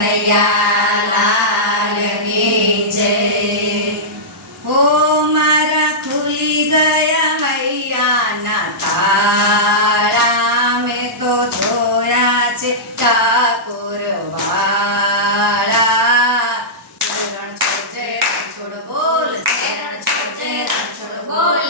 કનૈયા લાલની જય. હો મારા ખુલી ગયા હૈયાના તાળા, મેં તો જોયા છે ઠાકોર વાળા. રણ છોડ જય રણ છોડ બોલ, રણ છોડ જય રણ છોડ બોલ,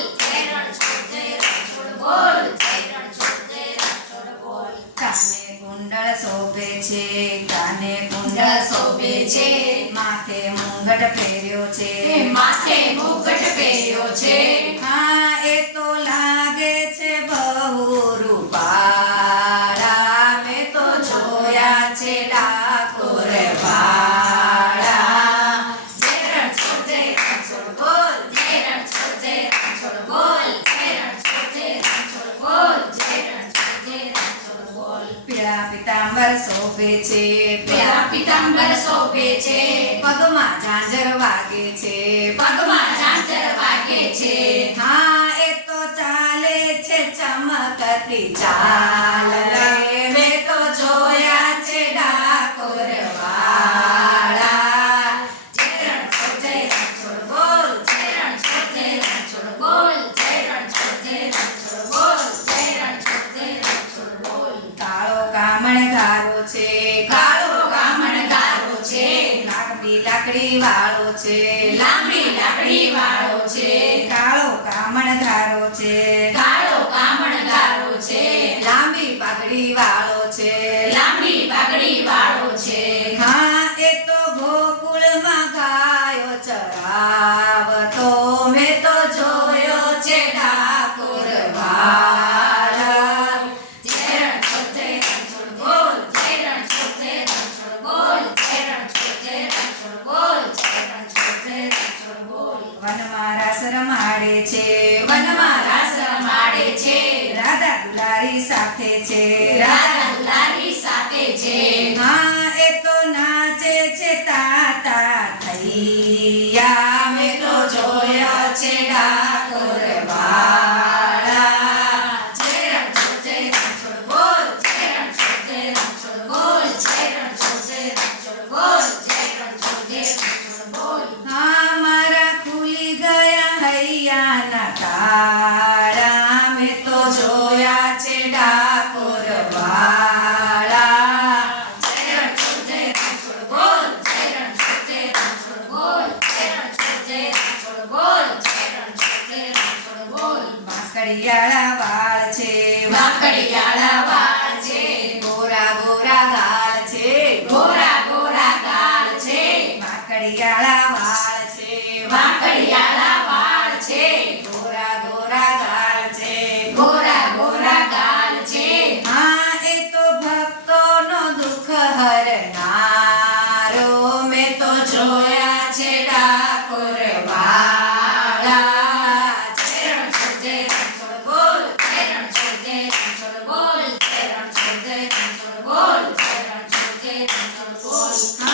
રણ છોડ જય રણ છોડ બોલ, રણ છોડ જય રણ છોડ બોલ. કાને કુંડળ શોભે છે, કાને કુંડળ શોભે છે, માથે મુંગટ પહેર્યો છે, માથે મુગટ પહેર્યો છે. હા એ તો લાગે છે બહુ રૂપાળા, મેં તો જોયા છે ડાકોર વાળા. જય રણ છોડ જય રણ છોડ બોલ, જય રણ છોડ જય રણ છોડ બોલ, જય રણ છોડ જય રણ છોડ બોલ, જય રણ છોડ જય રણ છોડ બોલ. પીળા પિતાંબર શોભે છે, પીળા પિતાંબર શોભે છે, પગમાં ઝાંઝર વાગે છે, પગમાં ઝાંઝર વાગે છે. હા એ તો ચાલે છે ચમકતી ચાલ રે, મેં તો જોયા છે ડાકોર વાળા. જય રણ છોડ જય રણ છોડ બોલ, જય રણ છોડ જય રણ છોડ બોલ, જય રણ છોડ જય રણ છોડ બોલ, જય રણ છોડ જય રણ છોડ બોલ. કાળો કામણ ગારો છે, કાળો કામણ ગારો છે, લાકડી લાકડી વાળો છે, લાંબી લાકડી વાળો છે, કાળો કામણ ગારો છે, કાળો કામણ ગારો છે, લાંબી પાઘડી વાળો છે. લાંબી પાઘડી વાળો છે. હા એ તો ગોકુળમાં ગાયો ચરાવતો, મેં તો જોયો છે ડાકોર વાળા. જય રણ છોડ જય રણ છોડ બોલ, જય રણ છોડ જય રણ છોડ બોલ, જય રણ છોડ જય રણ છોડ બોલ, જય રણ છોડ જય રણ છોડ બોલ. વનમાં રાસ રમાડે છે, વનમાં રાસ રમાડે છે, રાધા દુલારી સાથે છે, રાધા દુલારી સાથે છે. હા એ તો નાચે છે તાતા થૈયા, મેં તો જોયો છે ડાકોર વાળા. જય રણ છોડ જય રણ છોડ બોલ, જય રણ છોડ જય રણ છોડ બોલ, જય રણ છોડ જય રણ છોડ બોલ, જય રણ છોડ જય રણ છોડ બોલ. હા મારા ખુલી ગયા હૈયાના તાળા, મેં તો જોયા છે ડાકોર વાળા. જય રણ છોડ જય રણ છોડ બોલ, જય રણ છોડ જય રણ છોડ બોલ, જય રણ છોડ જય રણ છોડ બોલ, જય રણ છોડ જય રણ છોડ બોલ. વાંકડિયાળા વાળ છે, વાંકડિયાળા વાળ છે, ગોરા ગોરા ગાલ છે, ગોરા ગોરા ગાલ છે, વાંકડિયાળા વાળ છે, વાંકડિયાળા વાળ છે, ગોરા ગોરા ગાલ છે. ગોરા ગોરા ગાલ છે. હા એ તો ભક્તોનો દુઃખ હરનારો, મેં તો જોયા છે ડાકોર વાળા. જય રણ છોડ જય રણ છોડ બોલ, જય રણ છોડ જય રણ છોડ બોલ, જય રણ છોડ જય રણ છોડ બોલ, જય રણ છોડ જય રણ છોડ બોલ.